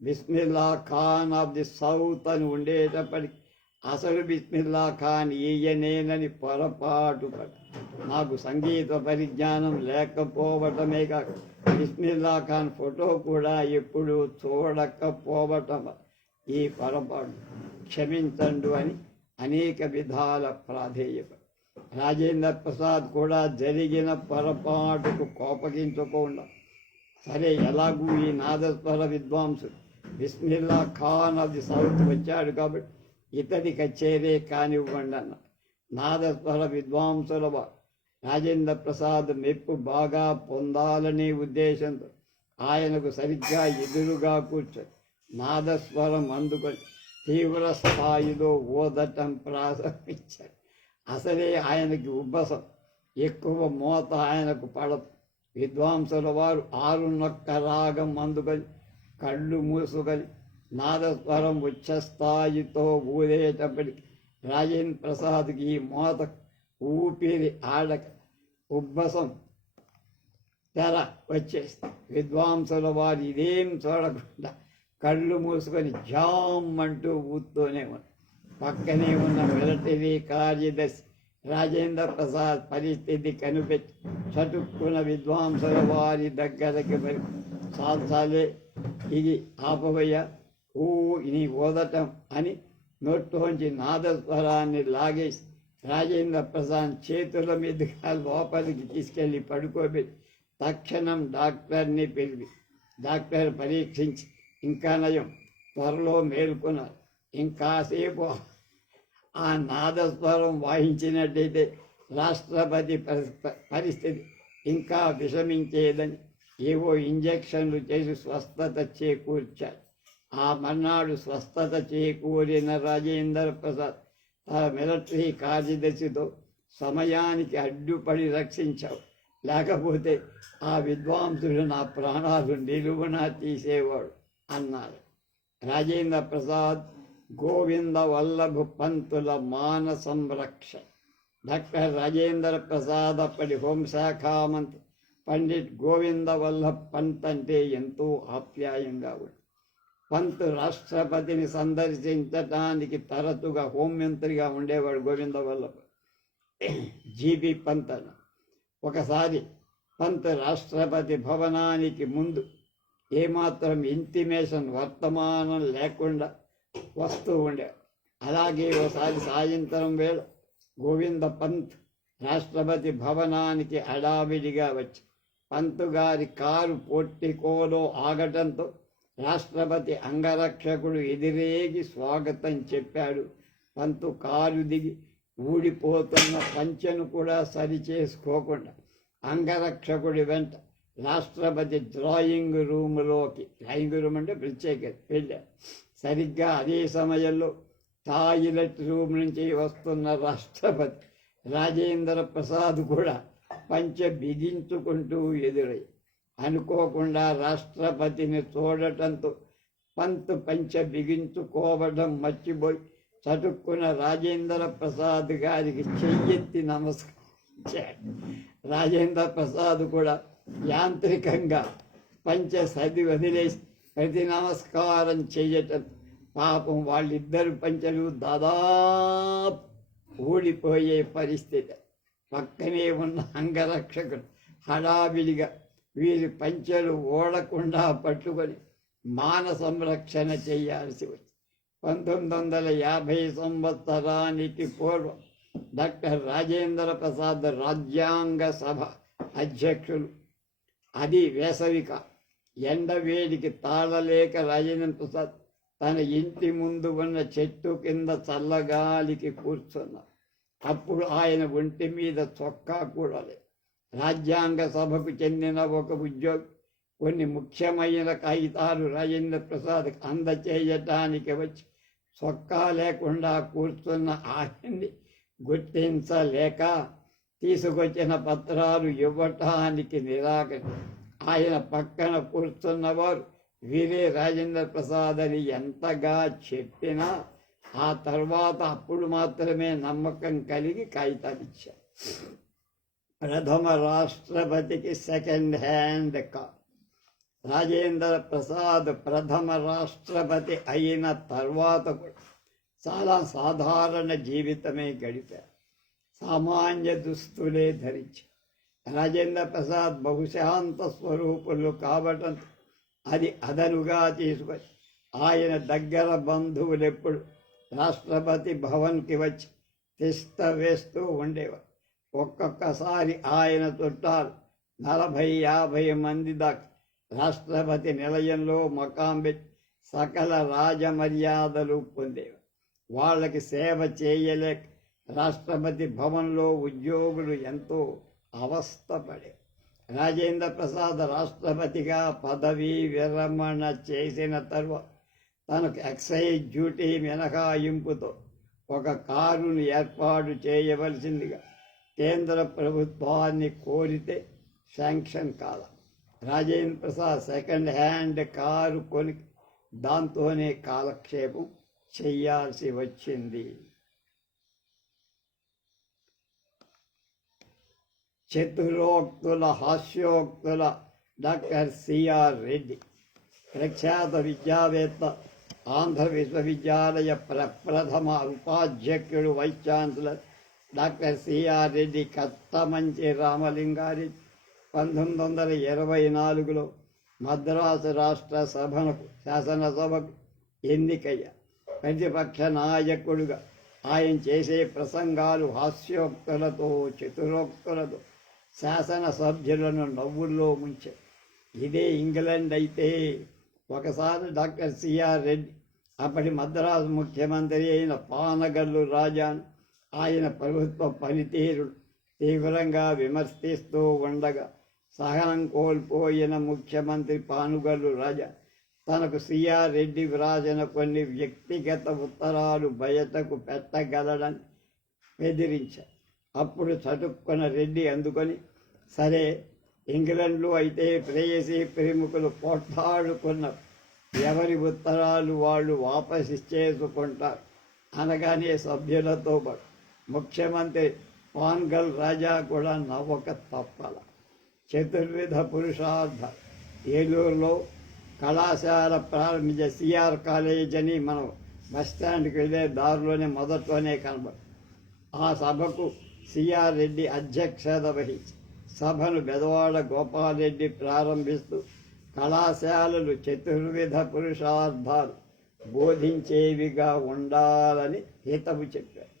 Bismillah Khan of the south అని ఉండేటప్పటికి అసలు బిస్మిల్లా ఖాన్ ఈయనేనని పొరపాటు పడ. నాకు సంగీత పరిజ్ఞానం లేకపోవటమే కాక బిస్మిల్లా ఖాన్ ఫోటో కూడా ఎప్పుడూ చూడకపోవటం ఈ పొరపాటు క్షమించండు అని అనేక విధాల ప్రాధేయపడి రాజేంద్ర ప్రసాద్ కూడా జరిగిన పొరపాటుకు కోపగించకుండా, సరే ఎలాగూ ఈ నాదస్వర విద్వాంసుడు Bismillah Khan of the south వచ్చాడు కాబట్టి ఇతడి కచేరీ కానివ్వండి అన్న. నాదస్వర విద్వాంసుల రాజేంద్ర ప్రసాద్ మెప్పు బాగా పొందాలనే ఉద్దేశంతో ఆయనకు సరిగ్గా ఎదురుగా కూర్చొని నాదస్వరం అందుకొని తీవ్ర స్థాయిలో ఊదటం ప్రారంభించాడు. అసలే ఆయనకి ఉబ్బసం, ఎక్కువ మోత ఆయనకు పడదు. విద్వాంసుల వారు 6 రాగం అందుకొని కళ్ళు మూసుకొని నాదస్వరం ఉచ్చస్థాయితో ఊదేటప్పటికి రాజేంద్ర ప్రసాద్కి ఈ మోత ఊపిరి ఆడక ఉబ్బసం తెర వచ్చేస్తుంది. విద్వాంసుల వారు ఇదేం చూడకుండా కళ్ళు మూసుకొని జామ్ అంటూ ఊతూనే ఉన్నారు. పక్కనే ఉన్న మిలిటరీ కార్యదర్శి రాజేంద్ర ప్రసాద్ పరిస్థితి కనిపెట్టి చటుక్కున విద్వాంసుల వారి దగ్గరికి మరి, సాల్సాలే ఇది ఆపవయ్య, నీ ఊదటం అని నోట్లోంచి నాదస్వరాన్ని లాగేసి రాజేంద్ర ప్రసాద్ చేతుల మీదుగా లోపలికి తీసుకెళ్ళి పడుకోబెట్టి తక్షణం డాక్టర్ని పిలిపి డాక్టర్ పరీక్షించి ఇంకా నయం, త్వరలో మేల్కొన్నారు. ఇంకాసేపు ఆ నాదస్వరం వాయించినట్టయితే రాష్ట్రపతి పరిస్థితి ఇంకా విషమించేదని ఏవో ఇంజెక్షన్లు చేసి స్వస్థత చేకూర్చారు. ఆ మర్నాడు స్వస్థత చేకూరిన రాజేంద్ర ప్రసాద్ తన మిలిటరీ కార్యదర్శితో సమయానికి అడ్డుపడి రక్షించావు, లేకపోతే ఆ విద్వాంసుడు నా ప్రాణాలు నిలువునా తీసేవాడు అన్నారు. రాజేంద్ర ప్రసాద్ గోవింద వల్లభ పంతుల మాన సంరక్షణ. డాక్టర్ రాజేంద్ర ప్రసాద్ అప్పటి హోంశాఖ మంత్రి పండిట్ గోవింద వల్లభ్ పంత్ అంటే ఎంతో ఆప్యాయంగా ఉంది. పంత్ రాష్ట్రపతిని సందర్శించటానికి తరచుగా హోంమంత్రిగా ఉండేవాడు గోవింద వల్లభ్ జీబీ పంత్ అని. ఒకసారి పంత్ రాష్ట్రపతి భవనానికి ముందు ఏమాత్రం ఇంటిమేషన్ వర్తమానం లేకుండా వస్తూ ఉండే. అలాగే ఒకసారి సాయంత్రం వేళ గోవింద పంత్ రాష్ట్రపతి భవనానికి హడావిడిగా వచ్చి పంతుగారి కారు పోర్టికోలో ఆగటంతో రాష్ట్రపతి అంగరక్షకుడు ఎదిరేగి స్వాగతం చెప్పాడు. పంతు కారు దిగి ఊడిపోతున్న పంచెను కూడా సరిచేసుకోకుండా అంగరక్షకుడి వెంట రాష్ట్రపతి డ్రాయింగ్ రూమ్ అంటే ప్రత్యేకత వెళ్ళారు. సరిగ్గా అదే సమయంలో టాయిలెట్ రూమ్ నుంచి వస్తున్న రాష్ట్రపతి రాజేంద్ర ప్రసాద్ కూడా పంచె బిగించుకుంటూ ఎదురై అనుకోకుండా రాష్ట్రపతిని చూడటంతో పంతు పంచె బిగించుకోవడం మర్చిపోయి చటుక్కున రాజేంద్ర ప్రసాద్ గారికి చెయ్యెత్తి నమస్కరించాడు. రాజేంద్ర ప్రసాద్ కూడా యాంత్రికంగా పంచె సది వదిలేసి ప్రతి నమస్కారం చెయ్యటం పాపం వాళ్ళిద్దరు పంచెలు దాదాపు ఊడిపోయే పరిస్థితి. పక్కనే ఉన్న అంగరక్షకుడు హడావిడిగా వీరి పంచెలు ఓడకుండా పట్టుకొని మాన సంరక్షణ చేయాల్సి వచ్చింది. 1950 సంవత్సరానికి పూర్వం డాక్టర్ రాజేంద్ర ప్రసాద్ రాజ్యాంగ సభ అధ్యక్షులు. అది వేసవిక. ఎండవేడికి తాళలేక రాజేంద్ర ప్రసాద్ తన ఇంటి ముందు ఉన్న చెట్టు కింద చల్లగాలికి కూర్చున్నారు. అప్పుడు ఆయన ఒంటి మీద చొక్కా కూడా లేదు. రాజ్యాంగ సభకు చెందిన ఒక ఉద్యోగి కొన్ని ముఖ్యమైన కాగితాలు రాజేంద్ర ప్రసాద్ అందచేయటానికి వచ్చి చొక్కా లేకుండా కూర్చున్న ఆయన్ని గుర్తించలేక తీసుకొచ్చిన పత్రాలు ఇవ్వటానికి నిరాకరి. ఆయన పక్కన కూర్చున్నవారు వీరే రాజేంద్ర ప్రసాద్ అని ఎంతగా చెప్పినా ఆ తర్వాత అప్పుడు మాత్రమే నమ్మకం కలిగి కాగితాలు ఇచ్చారు. ప్రథమ రాష్ట్రపతికి second hand call. Rajendra Prasad ప్రథమ రాష్ట్రపతి అయిన తర్వాత కూడా చాలా సాధారణ జీవితమే గడిపారు. సామాన్య దుస్తులే ధరించి. రాజేంద్ర ప్రసాద్ బహుశాంత స్వరూపులు కావటం అది అదనుగా తీసుకొని ఆయన దగ్గర బంధువులెప్పుడు రాష్ట్రపతి భవన్కి వచ్చి తిష్ట వేస్తూ ఉండేవారు. ఒక్కొక్కసారి ఆయన చుట్టాలు 40-50 మంది దాకా రాష్ట్రపతి నిలయంలో మకాం పెట్టి సకల రాజమర్యాదలు పొందేవారు. వాళ్ళకి సేవ చేయలేక రాష్ట్రపతి భవన్లో ఉద్యోగులు ఎంతో అవస్థపడే. రాజేంద్ర ప్రసాద్ రాష్ట్రపతిగా పదవీ విరమణ చేసిన తరువాత తనకు ఎక్సైజ్ డ్యూటీ మినహాయింపుతో ఒక కారును ఏర్పాటు చేయవలసిందిగా కేంద్ర ప్రభుత్వాన్ని కోరితే శాంక్షన్ కాల. Rajendra Prasad second hand car కొని దాంతోనే కాలక్షేపం చెయ్యాల్సి వచ్చింది. చతురోక్తుల హాస్యోక్తుల డాక్టర్ సిఆర్ రెడ్డి, ప్రఖ్యాత విద్యావేత్త, ఆంధ్ర విశ్వవిద్యాలయ ప్రథమ ఉపాధ్యక్షుడు, vice chancellor doctor C R Reddy Kattamanchi Ramalinga Reddy 1924లో మద్రాసు రాష్ట్ర శాసనసభకు ఎన్నికయ్యారు. ప్రతిపక్ష నాయకుడుగా ఆయన చేసే ప్రసంగాలు హాస్యోక్తులతో చతురోక్తులతో శాసనసభ్యులను నవ్వుల్లో ముంచే. ఇదే ఇంగ్లాండ్ అయితే ఒకసారి డాక్టర్ సిఆర్ రెడ్డి అప్పటి మద్రాసు ముఖ్యమంత్రి అయిన పానగల్లు రాజాను ఆయన ప్రభుత్వ పనితీరు తీవ్రంగా విమర్శిస్తూ ఉండగా సహనం కోల్పోయిన ముఖ్యమంత్రి పానుగల్లు రాజా తనకు సిఆర్ రెడ్డి వ్రాసిన కొన్ని వ్యక్తిగత ఉత్తరాలు బయటకు పెట్టగలడని బెదిరించారు. అప్పుడు చటుక్కున రెడ్డి అందుకొని, సరే ఇంగ్లండ్లో అయితే ప్రేయసీ ప్రముఖులు పోట్లాడుకున్నారు, ఎవరి ఉత్తరాలు వాళ్ళు వాపసిచ్చేసుకుంటారు అనగానే సభ్యులతో పాటు ముఖ్యమంత్రి పాన్గల్ రాజా కూడా నవ్వక తప్పల. చతుర్విధ పురుషార్థ ఏలూరులో కళాశాల ప్రారంభించే సిఆర్ కాలేజ్ అని మనం బస్టాండ్కి వెళ్ళే దారిలోనే మొదట్లోనే కనబడు. ఆ సభకు సిఆర్ రెడ్డి అధ్యక్షత వహించి సభను బెదవాడ గోపాలరెడ్డి ప్రారంభిస్తూ కళాశాలలు చతుర్విధ పురుషార్థాలు బోధించేవిగా ఉండాలని హితవు చెప్పారు.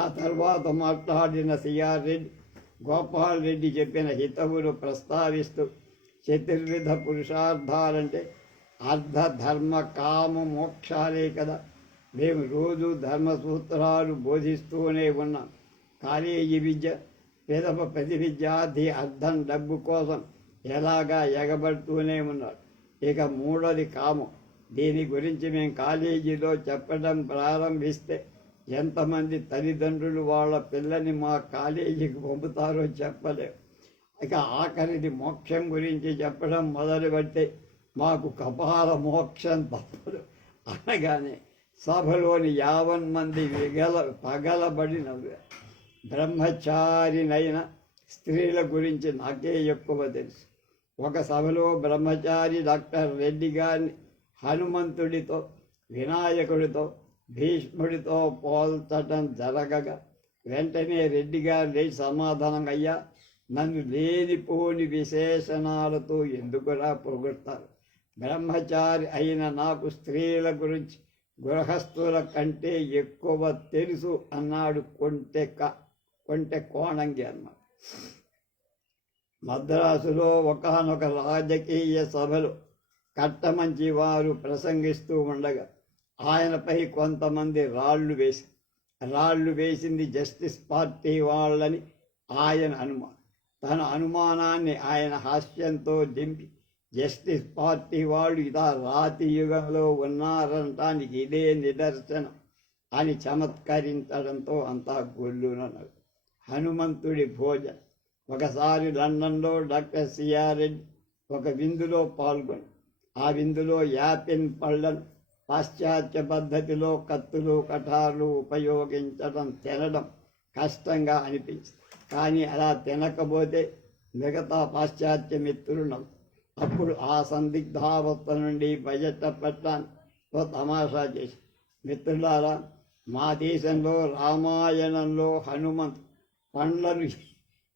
ఆ తర్వాత మాట్లాడిన సిఆర్ రెడ్డి గోపాల్ రెడ్డి చెప్పిన హితవులు ప్రస్తావిస్తూ చతుర్విధ పురుషార్థాలంటే అర్ధ ధర్మ కామ మోక్షాలే కదా. మేము రోజు ధర్మ సూత్రాలు బోధిస్తూనే ఉన్నాం. కాలేజీ విద్య ప్రతి విద్యార్థి అర్థం డబ్బు కోసం ఎలాగా ఎగబడుతూనే ఉన్నాడు. ఇక మూడోది కామం. దీని గురించి మేము కాలేజీలో చెప్పడం ప్రారంభిస్తే ఎంతమంది తల్లిదండ్రులు వాళ్ళ పిల్లని మా కాలేజీకి పంపుతారో చెప్పలేము. ఇక ఆఖరిది మోక్షం గురించి చెప్పడం మొదలుపెడితే మాకు కపాల మోక్షం తప్పదు అనగానే సభలోని 50 మంది పగలబడి నవ్వారు. బ్రహ్మచారినైన స్త్రీల గురించి నాకే ఎక్కువ తెలుసు. ఒక సభలో బ్రహ్మచారి డాక్టర్ రెడ్డి గారిని హనుమంతుడితో, వినాయకుడితో, భీష్ముడితో పోల్చటం జరగగా వెంటనే రెడ్డి గారు లేచి సమాధానం, అయ్యా నన్ను లేనిపోని విశేషణాలతో ఎందుకురా పొగుడతారు? బ్రహ్మచారి అయిన నాకు స్త్రీల గురించి గృహస్థుల కంటే ఎక్కువ తెలుసు అన్నాడు కొంటె కోణంగి అన్నాడు. మద్రాసులో ఒకానొక రాజకీయ సభలో కట్టమంచి వారు ప్రసంగిస్తూ ఉండగా ఆయనపై కొంతమంది రాళ్ళు వేసింది జస్టిస్ పార్టీ వాళ్ళని ఆయన అనుమానం. తన అనుమానాన్ని ఆయన హాస్యంతో దింపి జస్టిస్ పార్టీ వాళ్ళు ఇదా రాతి యుగంలో ఉన్నారనటానికి ఇదే నిదర్శనం అని చమత్కరించడంతో అంతా గొల్లునన్నారు. హనుమంతుడి భోజనం. ఒకసారి లండన్లో డాక్టర్ సిఆర్ రెడ్డి ఒక విందులో పాల్గొని ఆ విందులో యాపిల్ పళ్ళను పాశ్చాత్య పద్ధతిలో కత్తులు కటార్లు ఉపయోగించడం తినడం కష్టంగా అనిపించింది. కానీ అలా తినకపోతే మిగతా పాశ్చాత్య మిత్రులు అప్పుడు ఆ సందిగ్ధావస్థ నుండి బయటపడటానికి తమాషా చేసి, మిత్రులారా, మా దేశంలో రామాయణంలో హనుమంతు పండ్లను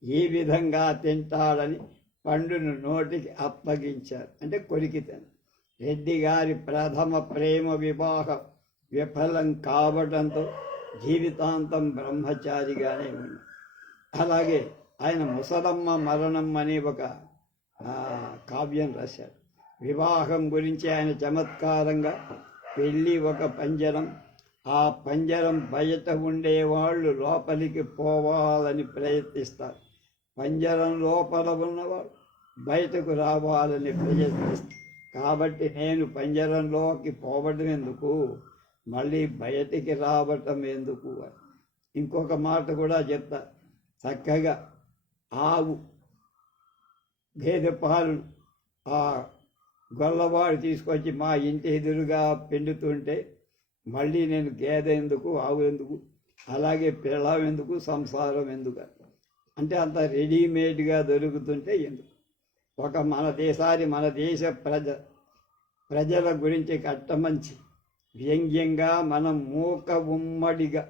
ఏ విధంగా తింటాడని పండును నోటికి అప్పగించారు, అంటే కొరికి తిన. రెడ్డి గారి ప్రథమ ప్రేమ వివాహం విఫలం కావడంతో జీవితాంతం బ్రహ్మచారిగానే ఉంది. అలాగే ఆయన ముసలమ్మ మరణం అనే ఒక కావ్యం రాశాడు. వివాహం గురించి ఆయన చమత్కారంగా పెళ్ళి ఒక పంజరం, ఆ పంజరం బయట ఉండేవాళ్ళు లోపలికి పోవాలని ప్రయత్నిస్తారు, పంజరం లోపల ఉన్నవాడు బయటకు రావాలని ప్రయత్నిస్తారు. కాబట్టి నేను పంజరంలోకి పోవడం ఎందుకు, మళ్ళీ బయటికి రావటం ఎందుకు అని. ఇంకొక మాట కూడా చెప్తా, చక్కగా ఆవు గేదె పాలు ఆ గొల్లవాడు తీసుకొచ్చి మా ఇంటి ఎదురుగా పిండుతుంటే మళ్ళీ నేను గేదె ఎందుకు, ఆవు ఎందుకు, అలాగే పిల్లం ఎందుకు, సంసారం ఎందుకు అంటే అంత రెడీమేడ్గా దొరుకుతుంటే ఎందుకు. మన దేశ ప్రజల గురించి కట్టమంచి వ్యంగ్యంగా మనం మూక ఉమ్మడిగా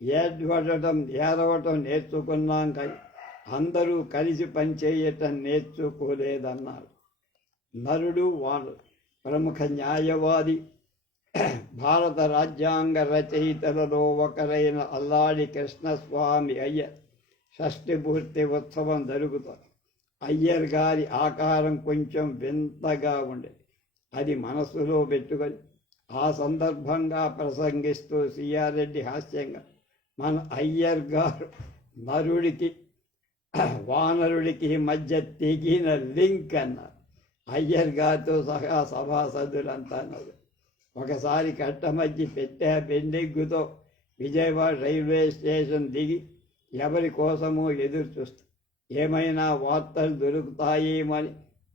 ఏడవటం నేర్చుకున్నాం, కానీ అందరూ కలిసి పనిచేయటం నేర్చుకోలేదన్నారు. నరుడు వాడు ప్రముఖ న్యాయవాది, భారత రాజ్యాంగ రచయితలలో ఒకరైన అల్లాడి కృష్ణస్వామి అయ్యర్ షష్ఠి పూర్తి ఉత్సవం జరుగుతుంది. అయ్యర్ గారి ఆకారం కొంచెం వింతగా ఉండేది. అది మనసులో పెట్టుకొని ఆ సందర్భంగా ప్రసంగిస్తూ సిఆర్ రెడ్డి హాస్యంగా, మన అయ్యర్ గారు నరుడికి వానరుడికి మధ్య తెగిన లింక్ అన్నారు. అయ్యర్ గారితో సహా సభాసదులంతా అన్నారు. ఒకసారి కట్టమధ్య పెండెగ్గుతో విజయవాడ రైల్వే స్టేషన్ దిగి ఎవరి కోసమో ఎదురు చూస్తూ ఏమైనా వార్తలు దొరుకుతాయేమని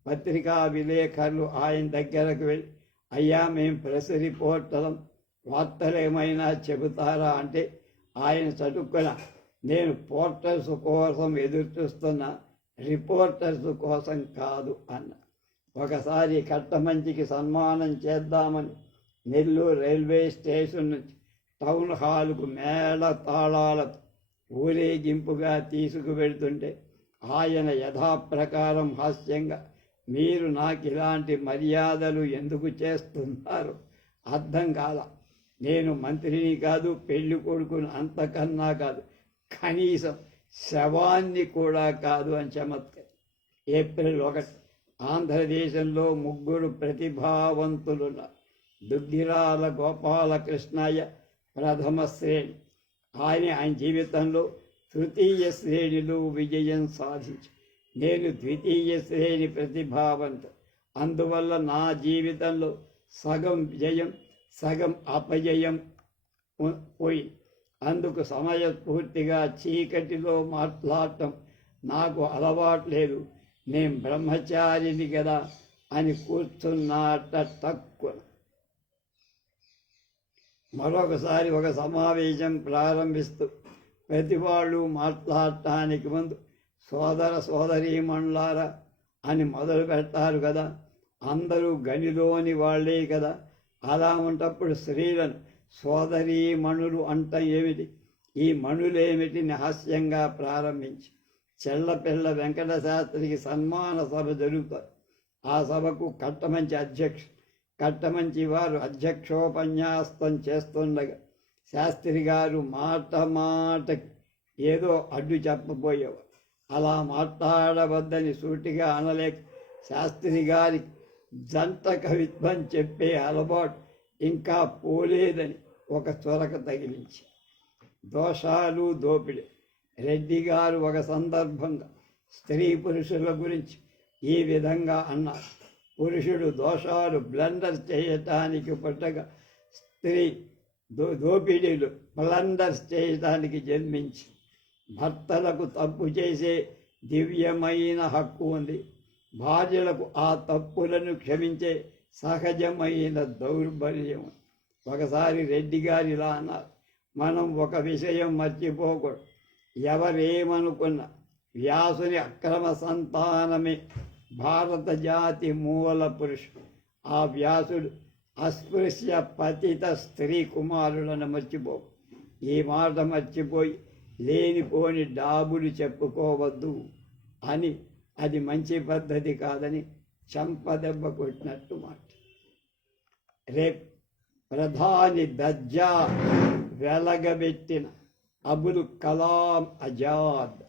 పత్రికా విలేకరులు ఆయన దగ్గరకు వెళ్ళి, అయ్యా మేము ప్రెస్ రిపోర్టర్లం, వార్తలు ఏమైనా చెబుతారా అంటే ఆయన చదువుకున్న, నేను పోర్టర్స్ కోసం ఎదురు చూస్తున్నా, రిపోర్టర్స్ కోసం కాదు అన్న. ఒకసారి కట్టమంచికి సన్మానం చేద్దామని నెల్లూరు రైల్వే స్టేషన్ నుంచి టౌన్ హాల్కు మేళ తాళాలతో ఊరేగింపుగా తీసుకువెళ్తుంటే ఆయన యథాప్రకారం హాస్యంగా, మీరు నాకు ఇలాంటి మర్యాదలు ఎందుకు చేస్తున్నారు అర్థం కాల, నేను మంత్రిని కాదు, పెళ్లి కొడుకును అంతకన్నా కాదు, కనీసం శవాన్ని కూడా కాదు అని చమత్కారం. ఏప్రిల్ 1 ఆంధ్రదేశంలో 3 ప్రతిభావంతులున్నారు. దుగ్గిరాల గోపాలకృష్ణయ్య ప్రథమ శ్రేణి. ఆయన జీవితంలో తృతీయ శ్రేణిలో విజయం సాధించి, నేను ద్వితీయ శ్రేణి ప్రతిభావంతు. అందువల్ల నా జీవితంలో సగం విజయం సగం అపజయం పోయి, అందుకు సమయస్ఫూర్తిగా చీకటిలో మాట్లాడటం నాకు అలవాటు లేదు. నేను బ్రహ్మచారిని కదా అని కూర్చున్నట్ట తక్కువ. మరొకసారి ఒక సమావేశం ప్రారంభిస్తూ ప్రతి వాళ్ళు మాట్లాడటానికి ముందు సోదర సోదరీమణులారా అని మొదలు పెడతారు కదా. అందరూ గనిలోని వాళ్ళే కదా. అలా ఉన్నప్పుడు స్త్రీలను సోదరీమణులు అంట ఏమిటి, ఈ మణులేమిటి హాస్యంగా ప్రారంభించి చెల్లపిల్ల వెంకట శాస్త్రికి సన్మాన సభ జరుగుతుంది. ఆ సభకు కట్టమంచి వారు అధ్యక్షోపన్యాసం చేస్తుండగా శాస్త్రి గారు మాటకి ఏదో అడ్డు చెప్పబోయేవారు. అలా మాట్లాడవద్దని సూటిగా అనలేక శాస్త్రి గారికి జంట కవిత్వం చెప్పే అలవాటు ఇంకా పోలేదని ఒక చొరక తగిలించి, దోషాలు దోపిడి. రెడ్డి గారు ఒక సందర్భంగా స్త్రీ పురుషుల గురించి ఈ విధంగా అన్నారు. పురుషుడు దోషాలు బ్లండర్ చేయటానికి పుట్టగా, స్త్రీ దోపిడీలు బ్లండర్స్ చేయటానికి జన్మించి, భర్తలకు తప్పు చేసే దివ్యమైన హక్కు ఉంది. భార్యలకు ఆ తప్పులను క్షమించే సహజమైన దౌర్బల్యం. ఒకసారి రెడ్డి గారు ఇలా అన్నారు, మనం ఒక విషయం మర్చిపోకూడదు. ఎవరేమనుకున్న వ్యాసుని అక్రమ సంతానమే భారత జాతి మూల పురుషుడు. ఆ వ్యాసుడు అస్పృశ్య పతిత స్త్రీ కుమారులను మర్చిపోవు. ఈ మాట మర్చిపోయి లేనిపోని డాబులు చెప్పుకోవద్దు అని, అది మంచి పద్ధతి కాదని చంపదెబ్బ కొట్టినట్టు మాట. రేపు ప్రధాని దర్జా వెలగబెట్టిన అబుల్ కలాం ఆజాద్